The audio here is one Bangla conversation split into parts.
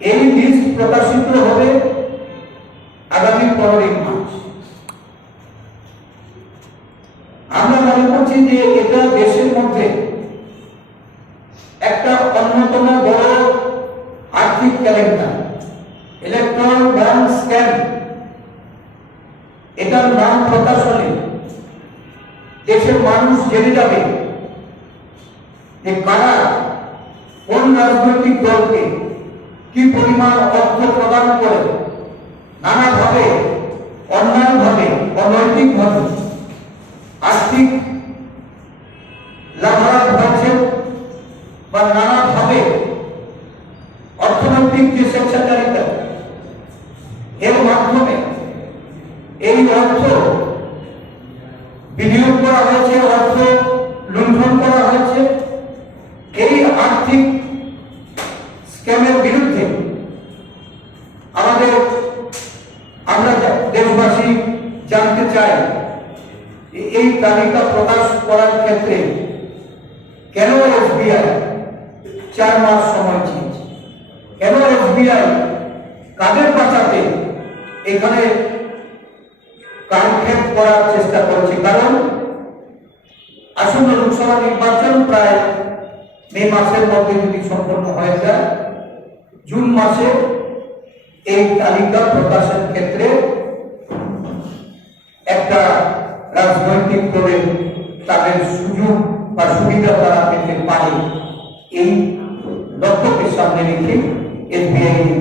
এই লিস্ট প্রকাশিত হবে আগামী পনেরোই মার্চ। আমরা মনে করছি যে এটা দেশের মধ্যে একটা অন্যতম বড় আর্থিক ক্যালেন্ডার ইলেকট্রন ব্যাংক স্ক্যাম এটার নাম প্রকাশ হলে দেশের মানুষ জেনে যাবে যে কারা কোন রাজনৈতিক দলকে কি পরিমাণ অর্থ প্রদান করে? নানাভাবে, অন্যায়ভাবে, অনৈতিকভাবে, আর্থিক লাভালাভ হয়েছে বা নানাভাবে অর্থনৈতিক যে স্বেচ্ছাচারিতা, এর মাধ্যমে এই অর্থ বিনিয়োগ করা হয়েছে, অর্থ এই তালিকা প্রকাশ করার ক্ষেত্রে কেন এসবিআই চার মাস সময় চেয়েছে? কেন এসবিআই কাদের বাঁচাতে এখানে কালক্ষেপ করার চেষ্টা করেছে? কারণ আসন্ন লোকসভা নির্বাচন প্রায় মে মাসের মধ্যে যদি সম্পন্ন হয়ে যায়, জুন মাসে এই তালিকা প্রকাশের ক্ষেত্রে একটা রাজনৈতিক দলের তাদের সুযোগ বা সুবিধা তারা পেতে পারে। এই লক্ষ্যকে সামনে রেখে এর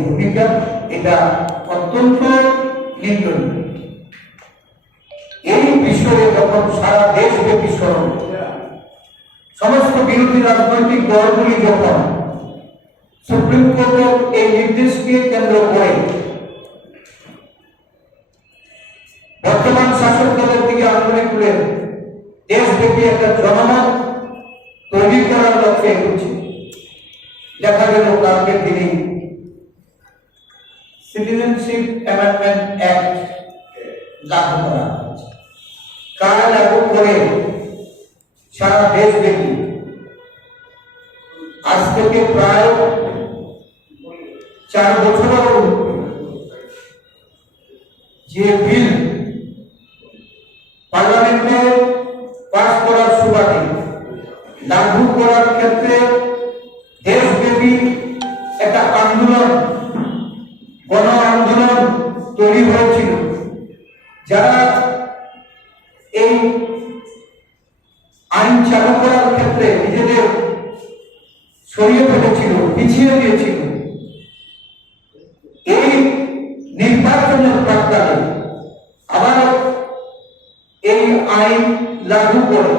ভূমিকা, এটা অত্যন্ত নিন্দনীয়। এই বিষয়ে যখন সারা স্মরণ সমস্ত বিরোধী রাজনৈতিক দলগুলি যখন সুপ্রিম কোর্টের এই নির্দেশকে কেন্দ্র করে বর্তমান শাসক দিকে আন্দোলন তুলে দেশব্যাপী একটা জনমত তৈরি করার লক্ষ্যে এগোচ্ছে। দেখা গেল কালকে তিনি সিটিজেনশিপ অ্যামেন্ডমেন্ট অ্যাক্ট লাগু করা লাগু করে সারা দেশব্যাপী? আজ থেকে প্রায় চার বছরের যে বিল পার্লামেন্টে পাস করার সুবাদে লাগু করার ক্ষেত্রে আইন লাগু করে।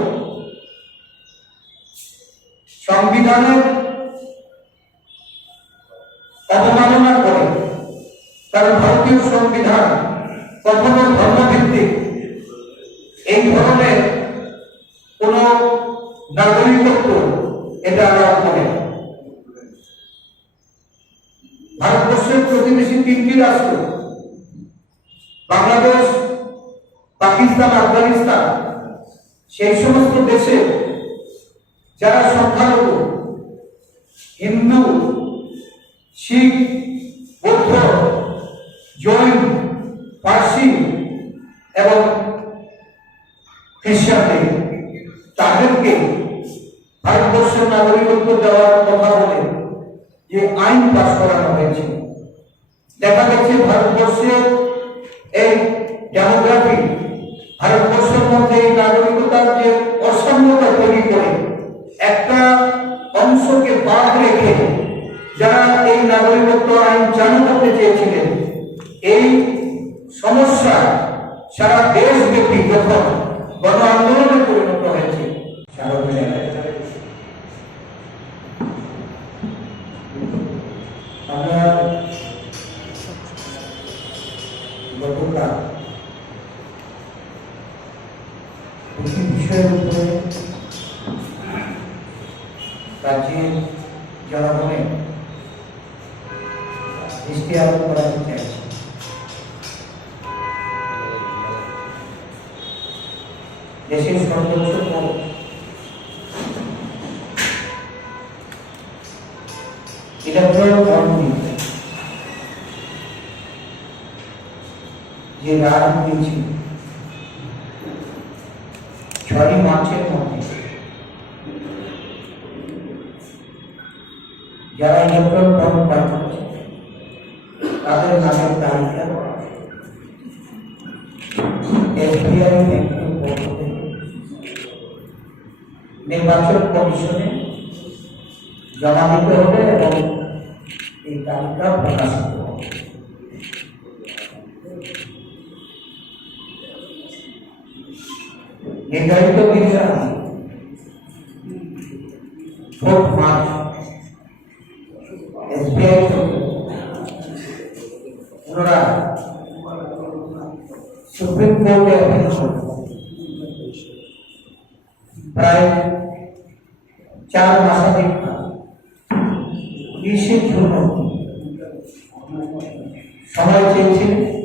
সংবিধানের অবমাননা করে। কারণ ভারতীয় সংবিধান কখনো ধর্মভিত্তিক। এই ধরনের কোন নাগরিকত্ব এটা আলাপ করে ভারতবর্ষের প্রতিবেশী তিনটি রাষ্ট্র, বাংলাদেশ, পাকিস্তান, আফগানিস্তান সেই সমস্ত দেশে যারা সংখ্যালঘু হিন্দু শিখ বৌদ্ধ জৈন গতকাল দুটি বিষয়ের উপরে রাজ্যের জনগণের দৃষ্টি আরোপ করাতে চাইছি দেশের সর্বোচ্চ পদ ইলেকট্রাল বন্ড যে রায় দিয়েছিল ছয় মার্চের মধ্যে যারা ইলেকট্রন ফর্ম পাঠ করেছে তাদের নামের তালিকা এসবিআই ব্যাংকের পক্ষ থেকে নির্বাচন কমিশনে জমা দিতে হবে এবং এই তালিকা প্রকাশিত নির্ধারিত দিনের আগে ফোর্থ মার্চ এসবিআই পুনরায় সুপ্রিম কোর্টে অ্যাপিল করবে প্রায় চার মাসাধিক উনিশে জুন সময় চেয়েছিলেন।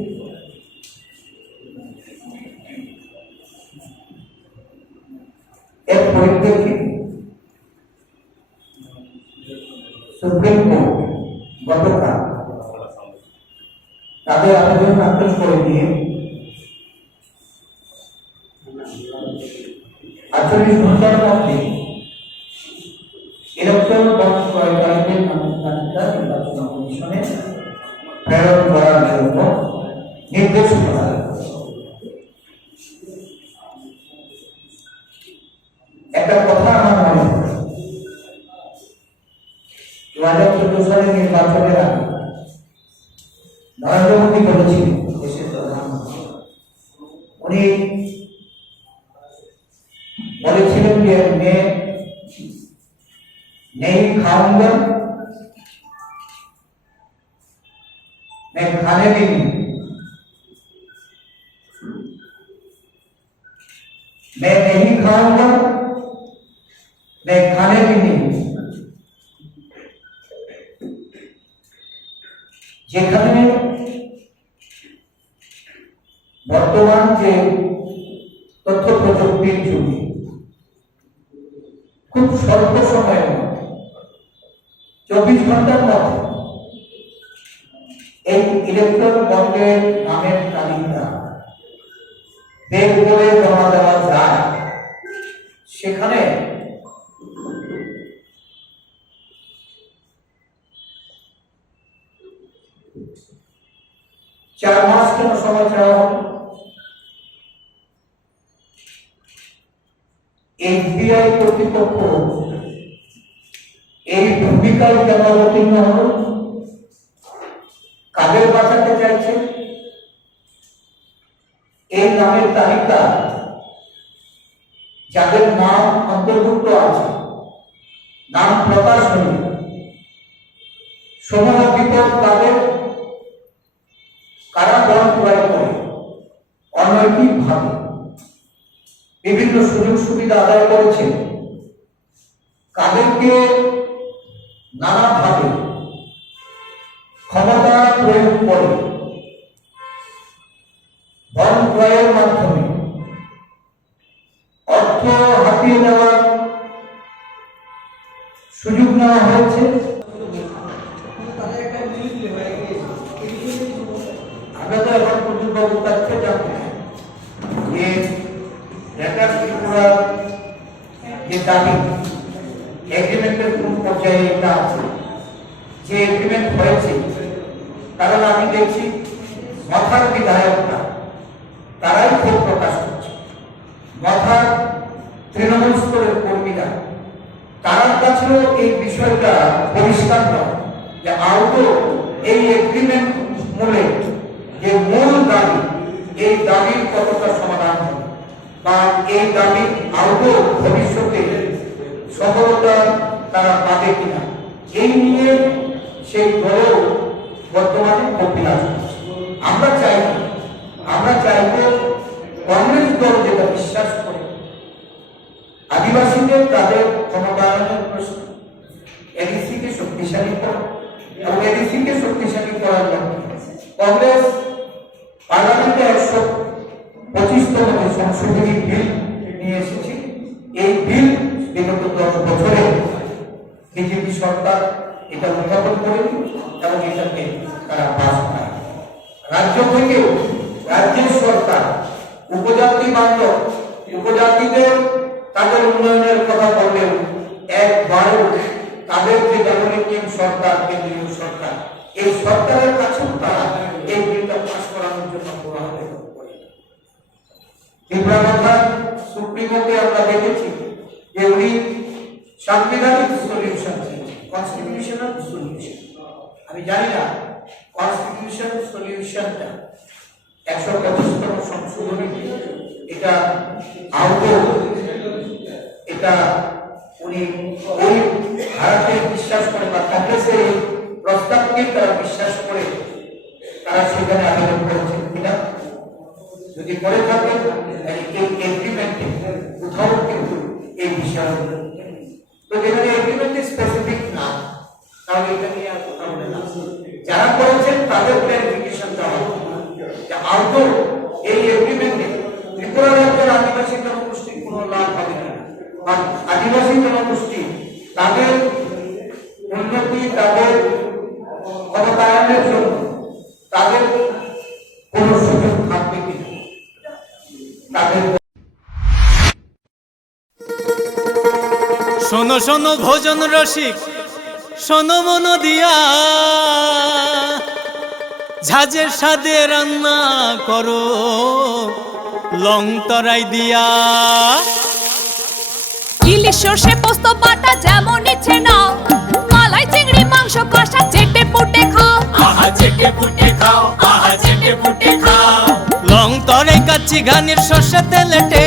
আটচল্লিশ ঘণ্টার মধ্যে বক্স ক্রয়কারীদের নামের তালিকা নির্বাচন কমিশনে প্রেরণ করার জন্য নির্দেশ করা একটা কথা আমার মনে দু হাজার চোদ্দ সালের নির্বাচনের আগে নরেন্দ্র মোদী বলেছিলেন, দেশের প্রধানমন্ত্রী, উনি বলেছিলেন যে मैं नहीं खाऊंगा मैं खाने भी नहीं मैं नहीं खाऊंगा मैं खाने भी नहीं যেখানে চব্বিশ ঘণ্টার মধ্যে এই ইলেকট্রন বন্ডের নামের তালিকা বের করে জমা দেওয়া যায়। সেখানে চার মাস কেন সময় চাওয়া হবে এফবিআই কর্তৃপক্ষ এই ভূমিকায় কেন অবতীর্ণ হল? কাদের বাঁচাতে চাইছে? এই নামের তালিকা যাদের নাম অন্তর্ভুক্ত আছে, নাম প্রকাশ হলে সমূহ বিপদ তাদের কারা ক্রয় করে অনৈতিকভাবে বিভিন্ন সুযোগ সুবিধা আদায় করেছেন কাদেরকে নানাভাবে ক্ষমতা প্রয়োগ করে বন ক্রয়ের মাধ্যমে অর্থ হাতিয়ে নেওয়ার সুযোগ নেওয়া হয়েছে। আমরা তো এখন পর্যন্ত কাছ জানতে যে ঢাকা যে দাবি এটা আছে যে এগ্রিমেন্ট হয়েছে, কারণ আমি দেখছি বিধায়করা তারাই প্রকাশ করছে। তৃণমূল স্তরের কর্মীরা তার কাছেও এই বিষয়টা পরিষ্কার যে এই এগ্রিমেন্ট মূলে যে মূল দাবি, এই দাবির কতটা সমাধান হবে, বা এই দাবি ভবিষ্যতে সফলতা তারা পাবে কিনা। এই নিয়ে সেই দল বর্তমানে কপিলাস আমরা চাই আমরা চাইব কংগ্রেস দল যেটা বিশ্বাস করে, আদিবাসীদের তাদের ক্ষমতায়নের প্রশ্ন এডিসিকে শক্তিশালী করা এবং এডিসিকে শক্তিশালী করার লক্ষ্যে। কংগ্রেস পার্লামেন্টে একশো পঁচিশতম সংশোধনী বিল নিয়ে এসেছে, এই বিল বিগত দশ বছরে সরকার এটা উত্থাপন করেনি এবং এটাকে তারা পাস করায় রাজ্য থেকেও রাজ্যের সরকার, উপজাতি বান্ধব, উপজাতিদের তাদের উন্নয়নের কথা বললেও একবারও তাদের যে ডেভেলপিং সরকার, কেন্দ্রীয় সরকার, এই সরকারের কাছেও তারা এই বিলটা পাস করানোর জন্য কোলাহল করে আমরা দেখেছি যে উনি সাংবিধানিক কনস্টিটিউশনাল সলিউশন আমি জানি না কনস্টিটিউশন সলিউশনটা একশো পঁচিশতম সংশোধনী এটা আদৌ এটা উনি ওই ভারতে বিশ্বাস করে বা কংগ্রেসের এই প্রস্তাবকে তারা বিশ্বাস করে, তারা সেখানে আবেদন করেছেন। কিনা যদি করে থাকেন এই এগ্রিমেন্টে কোথাও কিন্তু এই বিষয় তো যেখানে যারা করেছেন তাদের ক্লারিফিকেশন দেওয়া। যে এই এগ্রিমেন্টে ত্রিপুরা রাজ্যের আদিবাসী জনগোষ্ঠীর কোনো লাভ হবে না। আদিবাসী জনগোষ্ঠী তাদের উন্নতি, তাদের ক্ষমতায়নের জন্য তাদের সুযোগ থাকবে কিনা? তাদের শোনো শোনো, ভোজন রসিক, শোনো মন দিয়া ঝাঁঝের সাদে রান্না করো লং তরাই দিয়া। ইলিশ সর্ষে পোস্ত বাটা যেমন ইচ্ছে নাও মালাই চিংড়ি মাংস কষা চেটে পুটে খাও। আহা চেটে ফুটে খাও আহা চেটে ফুটে খাও। লং তরাই কাচ্চি ঘানির সর্ষে তেলে টেস্ট যে